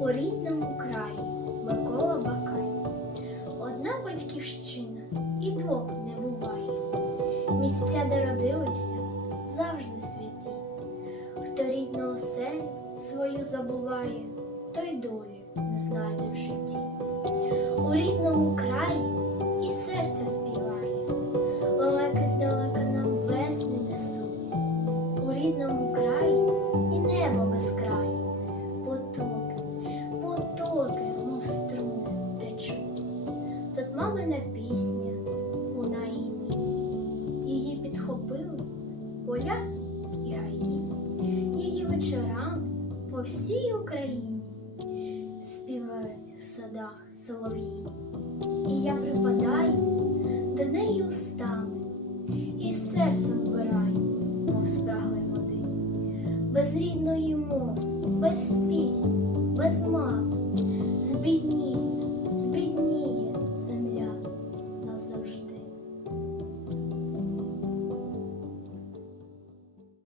у рідному краї Микола Бакай. Одна батьківщина і двох не буває. Місця, де родилися, завжди святі. Хто рідну оселю свою забуває, той долі не знайде в житті. У рідному мамина пісня, і нині. Її підхопили поля і гаї, її вечорами по всій Україні співають в садах солов'ї. І я припадаю до неї устами, і серцем вбираю, мов спраглої води, без рідної мови, без пісні,